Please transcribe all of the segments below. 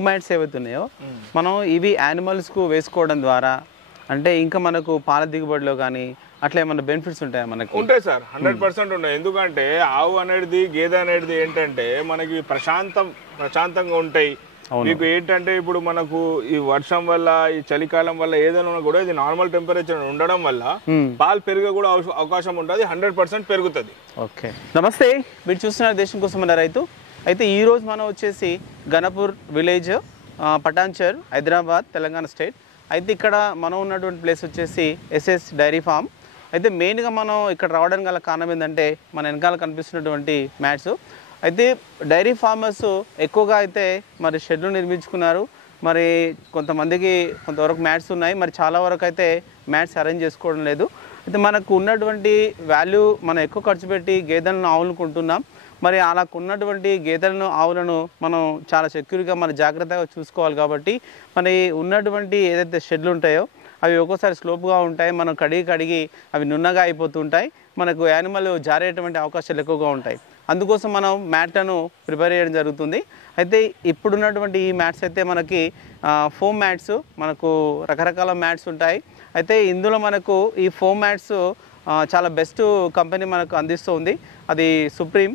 Foam mats ఏవైతే ఉన్నాయో మనం ఇవి యానిమల్స్కు వేసుకోవడం ద్వారా అంటే ఇంకా మనకు పాల దిగుబడిలో కానీ అట్లా ఏమన్నా బెనిఫిట్స్ ఉంటాయా మనకు? ఉంటాయి సార్, 100% ఉంటాయి. ఎందుకంటే ఆవు అనేది గేదె అనేది ఏంటంటే మనకి ప్రశాంతంగా ఉంటాయి. మీకు ఏంటంటే ఇప్పుడు మనకు ఈ వర్షం వల్ల ఈ చలికాలం వల్ల ఏదైనా కూడా ఇది నార్మల్ టెంపరేచర్ ఉండడం వల్ల పాలు పెరిగే కూడా అవకాశం ఉంటుంది, 100% పెరుగుతుంది. ఓకే, నమస్తే. మీరు చూస్తున్నారు దేశం కోసం అన్న రైతు. అయితే ఈరోజు మనం వచ్చేసి గణపూర్ విలేజ్, పటాన్చర్, హైదరాబాద్, తెలంగాణ స్టేట్. అయితే ఇక్కడ మనం ఉన్నటువంటి ప్లేస్ వచ్చేసి ఎస్ఎస్ డైరీ ఫామ్. అయితే మెయిన్గా మనం ఇక్కడ రావడానికి గల కారణం ఏంటంటే మన వెనకాల కనిపిస్తున్నటువంటి మ్యాట్స్. అయితే డైరీ ఫార్మర్స్ ఎక్కువగా అయితే మరి షెడ్లు నిర్మించుకున్నారు. మరి కొంతమందికి కొంతవరకు మ్యాట్స్ ఉన్నాయి, మరి చాలా వరకు అయితే మ్యాట్స్ అరేంజ్ చేసుకోవడం లేదు. అయితే మనకు ఉన్నటువంటి వాల్యూ మనం ఎక్కువ ఖర్చు పెట్టి గేదెలను ఆవులను కొంటున్నాం. మరి అలా ఉన్నటువంటి గేదెలను ఆవులను మనం చాలా సెక్యూర్గా మన జాగ్రత్తగా చూసుకోవాలి. కాబట్టి మరి ఉన్నటువంటి ఏదైతే షెడ్లు ఉంటాయో అవి ఒక్కోసారి స్లోప్గా ఉంటాయి, మనం కడిగి అవి నున్నగా అయిపోతుంటాయి, మనకు యానిమల్ జారేటువంటి అవకాశాలు ఎక్కువగా ఉంటాయి. అందుకోసం మనం మ్యాట్లను ప్రిపేర్ చేయడం జరుగుతుంది. అయితే ఇప్పుడున్నటువంటి ఈ మ్యాట్స్ అయితే మనకి ఫోమ్ మ్యాట్స్, మనకు రకరకాల మ్యాట్స్ ఉంటాయి. అయితే ఇందులో మనకు ఈ ఫోమ్ మ్యాట్స్ చాలా బెస్ట్ కంపెనీ మనకు అందిస్తుంది, అది సుప్రీం.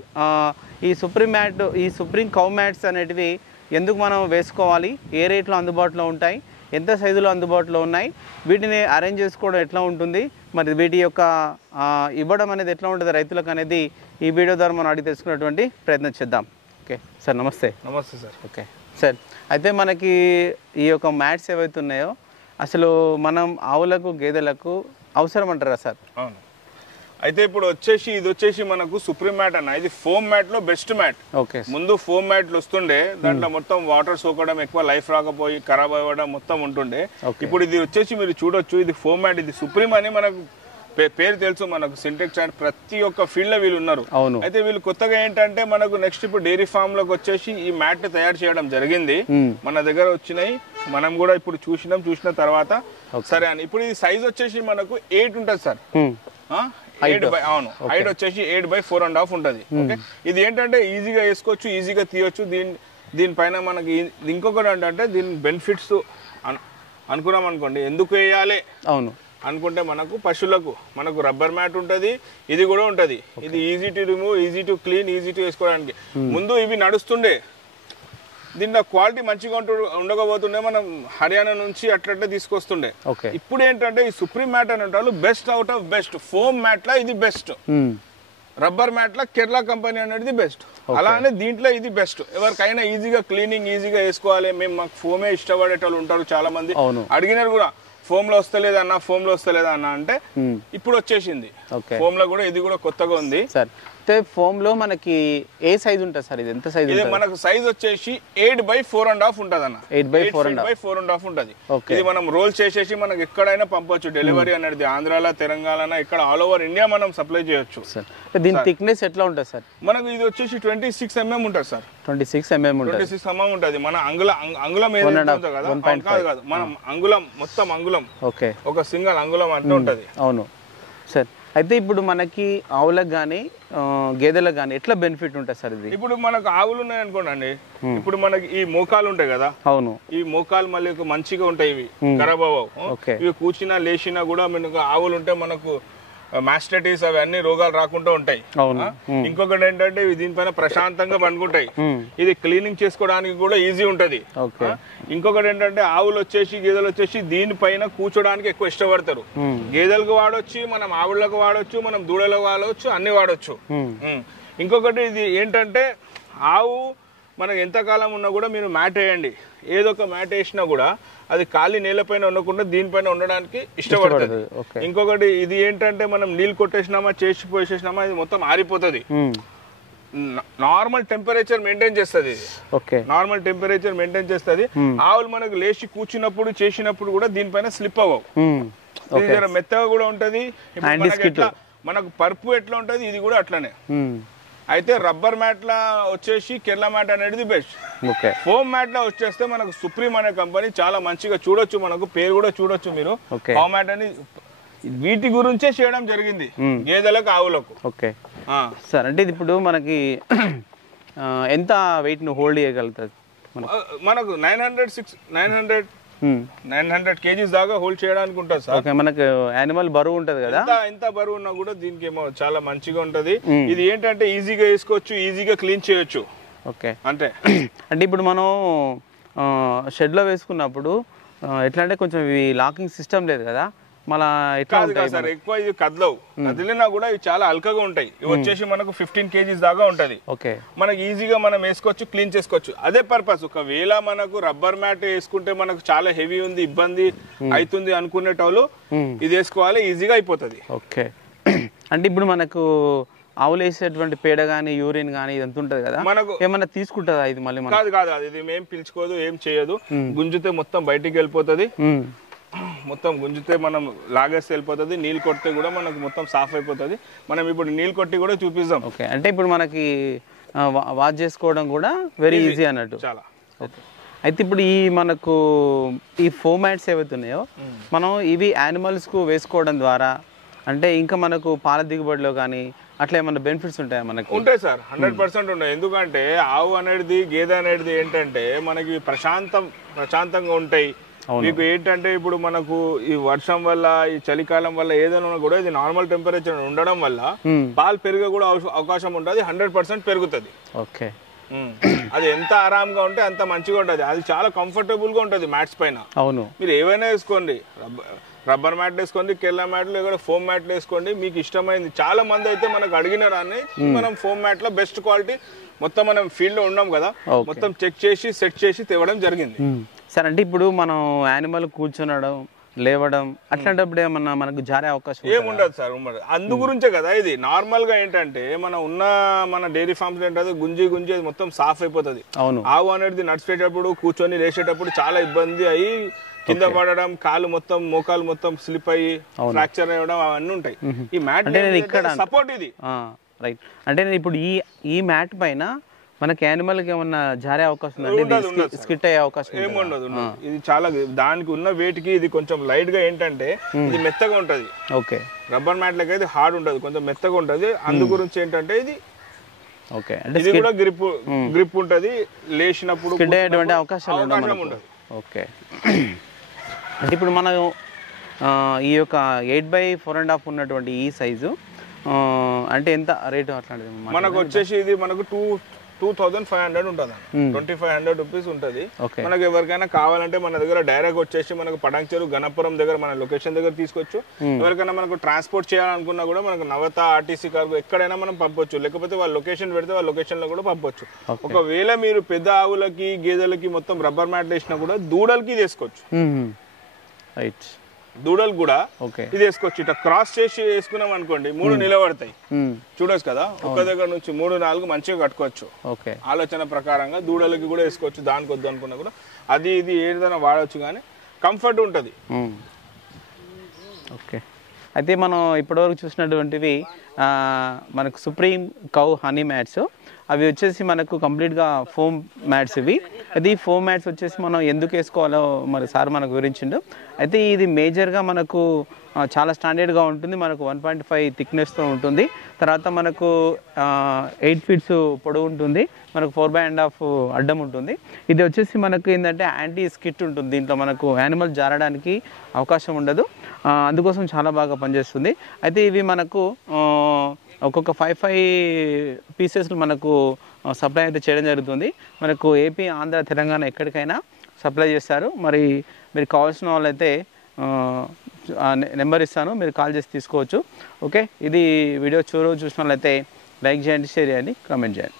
ఈ సుప్రీం కౌ మ్యాట్స్ అనేటివి ఎందుకు మనం వేసుకోవాలి, ఏ రేట్లో అందుబాటులో ఉంటాయి, ఎంత సైజులో అందుబాటులో ఉన్నాయి, వీటిని అరేంజ్ చేసుకోవడం ఎట్లా ఉంటుంది, మరి వీటి యొక్క ఇవ్వడం అనేది ఎట్లా ఉంటుంది రైతులకు అనేది ఈ వీడియో ద్వారా మనం అడిగి తెలుసుకునేటువంటి ప్రయత్నం చేద్దాం. ఓకే సార్, నమస్తే. నమస్తే సార్. ఓకే సార్, అయితే మనకి ఈ యొక్క మ్యాట్స్ ఏవైతే ఉన్నాయో అసలు మనం ఆవులకు గేదెలకు అవసరం అంటారా సార్? అవును. అయితే ఇప్పుడు ఇది వచ్చేసి మనకు సుప్రీం మ్యాట్ అన్న. ఇది ఫోమ్ మ్యాట్ లో బెస్ట్ మ్యాట్. ఓకే. ముందు ఫోమ్ మ్యాట్లు వస్తుండే, దాంట్లో మొత్తం వాటర్ సోకడం, ఎక్కువ లైఫ్ రాకపోయి ఖరాబ్ అవ్వడం మొత్తం ఉంటుండే. ఇప్పుడు ఇది వచ్చేసి మీరు చూడొచ్చు, ఇది ఫోమ్ మ్యాట్. ఇది సుప్రీం అని మనకు పేరు తెలుసు, మనకు సింటెక్స్ అండ్ ప్రతి ఒక్క ఫీల్డ్ లో వీళ్ళు ఉన్నారు. అయితే వీళ్ళు కొత్తగా ఏంటంటే మనకు నెక్స్ట్ ఇప్పుడు డైరీ ఫామ్ లోకి వచ్చేసి ఈ మ్యాట్ తయారు చేయడం జరిగింది, మన దగ్గర వచ్చినాయి. మనం కూడా ఇప్పుడు చూసిన తర్వాత సరే అని. ఇప్పుడు ఇది సైజ్ వచ్చేసి మనకు 8 ఉంటుంది సార్. 8 అవును, హైట్ వచ్చేసి 8/4.5 ఉంటుంది. ఓకే, ఇది ఏంటంటే ఈజీగా వేసుకోవచ్చు, ఈజీగా తీయొచ్చు. దీనిపైన మనకి ఇంకొకటి ఏంటంటే దీని బెనిఫిట్స్ అనుకున్నాం అనుకోండి, ఎందుకు వేయాలి అవును అనుకుంటే మనకు పశువులకు మనకు రబ్బర్ మ్యాట్ ఉంటుంది, ఇది కూడా ఉంటుంది. ఇది easy to remove, easy to clean, easy to వేసుకోవడానికి. ముందు ఇవి నడుస్తుండే, దీంట్లో క్వాలిటీ మంచిగా ఉండకపోతుండే, మనం హర్యానా నుంచి అట్లా తీసుకొస్తుండే. ఇప్పుడు ఏంటంటే ఈ సుప్రీం మ్యాట్ అని అంటారు best out of best. Foam mat లా ఇది బెస్ట్, రబ్బర్ మ్యాట్ లా కేరళ కంపెనీ అనేది బెస్ట్. అలానే దీంట్లో ఇది బెస్ట్. ఎవరికైనా ఈజీగా క్లీనింగ్, ఈజీగా వేసుకోవాలి. మేము మాకు ఫోమే ఇష్టపడేటోళ్ళు ఉంటారు చాలా మంది, అడిగినారు కూడా ఫోమ్ లో వస్తలేదా అన్న అంటే ఇప్పుడు వచ్చేసింది ఫోమ్ లో కూడా. ఇది కూడా కొత్తగా ఉంది సార్. అయితే ఫోమ్ లో మనకి ఏ సైజ్ ఉంటుంది సార్? ఇది ఎంత సైజ్? ఇది మనకు సైజ్ వచ్చేసి 8/4.5 ఉంటది అన్న. 8/4.5 ఉంటది. ఇది మనం రోల్ చేసేసి మనకి ఎక్కడైనా పంపొచ్చు. డెలివరీ అనేది ఆంధ్రాలో, తెలంగాణ, ఇక్కడ ఆల్ ఓవర్ ఇండియా మనం సప్లై చేయొచ్చు. దీని థిక్నెస్ ఎట్లా ఉంటుంది సార్? మనకు ఇది వచ్చేసి 26 mm ఉంటుంది సార్. 26 mm ఉంటుంది. మన అంగుళం ఏదైతే కదా, కాదు మనం అంగుళం, మొత్తం అంగుళం, ఒక సింగల్ అంగుళం అంటూ ఉంటది. అవును సార్. అయితే ఇప్పుడు మనకి ఆవులకు కానీ గేదెలకు కానీ ఎట్లా బెనిఫిట్ ఉంటుంది సార్ ఇది? ఇప్పుడు మనకు ఆవులు ఉన్నాయి అనుకోండి, ఇప్పుడు మనకి ఈ మోకాలు ఉంటాయి కదా, అవును, ఈ మోకాలు మళ్ళీ మంచిగా ఉంటాయి, ఇవి ఖరాబ్ అవ్వవు. ఇవి కూర్చున్నా లేచినా కూడా మనకు ఆవులు ఉంటే మనకు మాస్టైటిస్ అవన్నీ రోగాలు రాకుండా ఉంటాయి. ఇంకొకటి ఏంటంటే దీనిపైన ప్రశాంతంగా పండుకుంటాయి. ఇది క్లీనింగ్ చేసుకోవడానికి కూడా ఈజీ ఉంటది. ఇంకొకటి ఏంటంటే ఆవులు వచ్చేసి, గేదెలు వచ్చేసి దీనిపైన కూర్చోడానికి ఎక్కువ ఇష్టపడతారు. గేదెలకు వాడొచ్చు, మనం ఆవులకు వాడొచ్చు, మనం దూడలకు వాడవచ్చు, అన్ని వాడొచ్చు. ఇంకొకటి ఇది ఏంటంటే ఆవు మనకు ఎంతకాలం ఉన్నా కూడా మీరు మ్యాట్ వేయండి, ఏదో ఒక మ్యాట్ వేసినా కూడా అది ఖాళీ నేలపైన ఉండకుండా దీనిపైన ఉండడానికి ఇష్టపడుతుంది. ఇంకొకటి ఇది ఏంటంటే మనం నీళ్ళు కొట్టేసినామా, చేసి పోసేసినామా, ఇది మొత్తం ఆరిపోతుంది. నార్మల్ టెంపరేచర్ మెయింటైన్ చేస్తుంది. నార్మల్ టెంపరేచర్ మెయింటైన్ చేస్తుంది. ఆవులు మనకు లేచి కూర్చున్నప్పుడు చేసినప్పుడు కూడా దీనిపైన స్లిప్ అవ్వవు. మెత్తగా కూడా ఉంటది. మనకు పరుపు ఎట్లా ఉంటది, ఇది కూడా అట్లనే. అయితే రబ్బర్ మ్యాట్ లా వచ్చేసి కేరళ మ్యాట్ అనేది బెస్ట్. ఫోమ్ మ్యాట్ లా వచ్చేస్తే మనకు సుప్రీం అనే కంపెనీ చాలా మంచిగా చూడొచ్చు, మనకు పేరు కూడా చూడొచ్చు మీరు. ఫోమ్ మ్యాట్ అని వీటి గురించే చేయడం జరిగింది, గేదెలకు, ఆవులకు. Okay sir. అంటే ఇప్పుడు మనకి ఎంత వెయిట్ ను హోల్డ్ చేయగలుగుతుంది? మనకు 900 kgs దాకా హోల్డ్ చేయడానికి ఉంటుంది సార్. ఓకే, మనకు యానిమల్ బరువు ఉంటది కదా, ఎంత బరువు ఉన్నా కూడా దీనికి ఏమో చాలా మంచిగా ఉంటది. ఇది ఏంటంటే ఈజీగా వేసుకోవచ్చు, ఈజీగా క్లీన్ చేయొచ్చు. ఓకే, అంటే ఇప్పుడు మనం షెడ్ లో వేసుకున్నప్పుడు ఎట్లా అంటే కొంచెం ఇవి లాకింగ్ సిస్టమ్ లేదు కదా, మళ్ళా ఎట్లా ఉంటాయి సార్? ఎక్కువ ఇది కదలవు, కదిలినా కూడా ఇవి చాలా అల్కగా ఉంటాయి. ఇవి వచ్చేసి మనకు 15 kgs దాకా ఉంటది. ఓకే, మనకి ఈజీగా మనం వేసుకోవచ్చు, క్లీన్ చేసుకోవచ్చు. అదే పర్పస్. ఒకవేళ మనకు రబ్బర్ మ్యాట్ వేసుకుంటే మనకు చాలా హెవీ ఉంది, ఇబ్బంది అవుతుంది అనుకునేటోళ్ళు ఇది వేసుకోవాలి, ఈజీగా అయిపోతుంది. ఓకే, అంటే ఇప్పుడు మనకు ఆవులు వేసేటువంటి పేడ కానీ యూరిన్ కానీ ఇదంతా ఉంటది కదా, మనకు ఏమన్నా తీసుకుంటుందా ఇది? మళ్ళీ కాదు, అది ఏం పిలుచుకోదు, ఏం చేయదు. గుంజితే మొత్తం బయటికి వెళ్ళిపోతుంది. మొత్తం గుంజితే మనం లాగేస్తే వెళ్ళిపోతుంది. నీళ్ళు కొడితే కూడా మనకు మొత్తం సాఫ్ అయిపోతుంది. మనం ఇప్పుడు నీళ్ళు కొట్టి కూడా చూపిస్తాం. ఓకే, అంటే ఇప్పుడు మనకి వాష్ చేసుకోవడం కూడా వెరీ ఈజీ అన్నట్టు. చాలా. ఓకే, అయితే ఇప్పుడు ఈ మనకు ఈ ఫోమాట్స్ ఏవైతే ఉన్నాయో మనం ఇవి యానిమల్స్కు వేసుకోవడం ద్వారా అంటే ఇంకా మనకు పాల దిగుబడిలో కానీ అట్లా ఏమన్నా బెనిఫిట్స్ ఉంటాయా మనకి? ఉంటాయి సార్, 100% ఉంటాయి. ఎందుకంటే ఆవు అనేది గేదె అనేది ఏంటంటే మనకి ప్రశాంతంగా ఉంటాయి. మీకు ఏంటంటే ఇప్పుడు మనకు ఈ వర్షం వల్ల, ఈ చలికాలం వల్ల ఏదైనా కూడా ఇది నార్మల్ టెంపరేచర్ ఉండడం వల్ల పాలు పెరిగే కూడా అవకాశం ఉంటుంది. 100% పెరుగుతుంది. ఓకే, అది ఎంత ఆరాంగా ఉంటే అంత మంచిగా ఉంటుంది. అది చాలా కంఫర్టబుల్ గా ఉంటుంది మ్యాట్స్ పైన. అవును, మీరు ఏవైనా వేసుకోండి, రబ్బర్ మ్యాట్ వేసుకోండి, కెల్లా మ్యాట్లు, ఇక్కడ ఫోమ్ మ్యాట్లు వేసుకోండి, మీకు ఇష్టమైంది. చాలా మంది అయితే మనకు అడిగినారని మనం ఫోమ్ మ్యాట్ లో బెస్ట్ క్వాలిటీ మొత్తం మనం ఫీల్డ్ లో ఉన్నాం కదా, మొత్తం చెక్ చేసి సెట్ చేసి తేవడం జరిగింది. సరే, అంటే ఇప్పుడు మనం యానిమల్ కూర్చునడం, లేవడం అట్లాంటప్పుడు ఏమన్నా మనకు జారే అవకాశం ఏముండదు సార్? అందు గురించే కదా ఇది. నార్మల్ గా ఏంటంటే మన డైరీ ఫార్మ్స్ ఏంటంటే గుంజి అది మొత్తం సాఫ్ అయిపోతుంది. అవును, ఆవు అనేది నడిచేటప్పుడు కూర్చొని లేచేటప్పుడు చాలా ఇబ్బంది అయ్యి కింద పడడం, కాలు మొత్తం మోకాలు మొత్తం స్లిప్ అయ్యి ఫ్రాక్చర్ అవ్వడం అవన్నీ ఉంటాయి. ఈ మ్యాట్ సపోర్ట్ ఇది. రైట్, అంటే ఇప్పుడు ఈ మ్యాట్ పైన మనకి యానిమల్ కి ఏమన్నా జారే అవకాశం స్కిట్ అయ్యే అవకాశం ఏముండదు. ఇది చాలా దానికి ఉన్న వెయిట్ కి ఇది కొంచెం లైట్ గా ఏంటంటే ఇది మెత్తగా ఉంటది. ఓకే, రబ్బర్ మ్యాట్ లకి అయితే హార్డ్ ఉంటది, కొంచెం మెత్తగా ఉంటది. అందు గురించి ఏంటంటే ఇది ఓకే, ఇది కూడా గ్రిప్ ఉంటది, లేచినప్పుడు అవకాశం ఉండదు. ఓకే, అంటే ఇప్పుడు మనం ఈ యొక్క 8x4.5 ఉన్నటువంటి ఈ సైజు అంటే ఎంత రేటు అట్లాంటిది మనకు వచ్చేసి? ఇది మనకు 2500 ఉంటుంది, 2500 రూపీస్ ఉంటుంది. మనకు ఎవరికైనా కావాలంటే మన దగ్గర డైరెక్ట్ వచ్చేసి మనకు పటాంచెరు గణపురం దగ్గర మన లొకేషన్ దగ్గర తీసుకోవచ్చు. ఎవరికైనా మనకు ట్రాన్స్పోర్ట్ చేయాలనుకున్నా కూడా మనకు నవత ఆర్టీసీ కార్గో ఎక్కడైనా మనం పంపొచ్చు. లేకపోతే వాళ్ళ లొకేషన్ పెడితే వాళ్ళ లొకేషన్ లో కూడా పంపొచ్చు. ఒకవేళ మీరు పెద్ద ఆవులకి గేదెలకి మొత్తం రబ్బర్ మ్యాట్ వేసినా కూడా దూడలకి వేసుకోవచ్చు. దూడలు కూడా ఇది వేసుకోవచ్చు. ఇట్లా క్రాస్ చేసి వేసుకున్నాం అనుకోండి, 3 నిలబడతాయి. చూడొచ్చు కదా, ఒక దగ్గర నుంచి 3-4 మంచిగా కట్టుకోవచ్చు. ఆలోచన ప్రకారంగా దూడలకి కూడా వేసుకోవచ్చు. దానికి వద్దు అనుకున్నా కూడా అది ఇది ఏదైనా వాడవచ్చు, కానీ కంఫర్ట్ ఉంటుంది. ఓకే, అయితే మనం ఇప్పటివరకు చూసినటువంటివి మనకు సుప్రీం కౌ హనీ మ్యాట్స్, అవి వచ్చేసి మనకు కంప్లీట్గా ఫోమ్ మ్యాట్స్. ఇది ఫోమ్ మ్యాట్స్ వచ్చేసి మనం ఎందుకు వేసుకోవాలో మరి సార్ మనకు వివరించిండు. అయితే ఇది మేజర్గా మనకు చాలా స్టాండర్డ్గా ఉంటుంది. మనకు 1.5 థిక్నెస్తో ఉంటుంది. తర్వాత మనకు 8 ఫీట్స్ పొడవు ఉంటుంది. మనకు 4.5 అడ్డం ఉంటుంది. ఇది వచ్చేసి మనకు ఏంటంటే యాంటీ స్కిట్ ఉంటుంది. దీంట్లో మనకు యానిమల్ జారడానికి అవకాశం ఉండదు. అందుకోసం చాలా బాగా పనిచేస్తుంది. అయితే ఇవి మనకు ఒక్కొక్క 5 పీసెస్లు మనకు సప్లై అయితే చేయడం జరుగుతుంది. మనకు ఏపీ, ఆంధ్ర, తెలంగాణ ఎక్కడికైనా సప్లై చేస్తారు. మరి మీరు కావాల్సిన వాళ్ళైతే నెంబర్ ఇస్తాను, మీరు కాల్ చేసి తీసుకోవచ్చు. ఓకే, ఇది వీడియో చూసిన వాళ్ళైతే లైక్ చేయండి, షేర్ చేయండి, కామెంట్ చేయండి.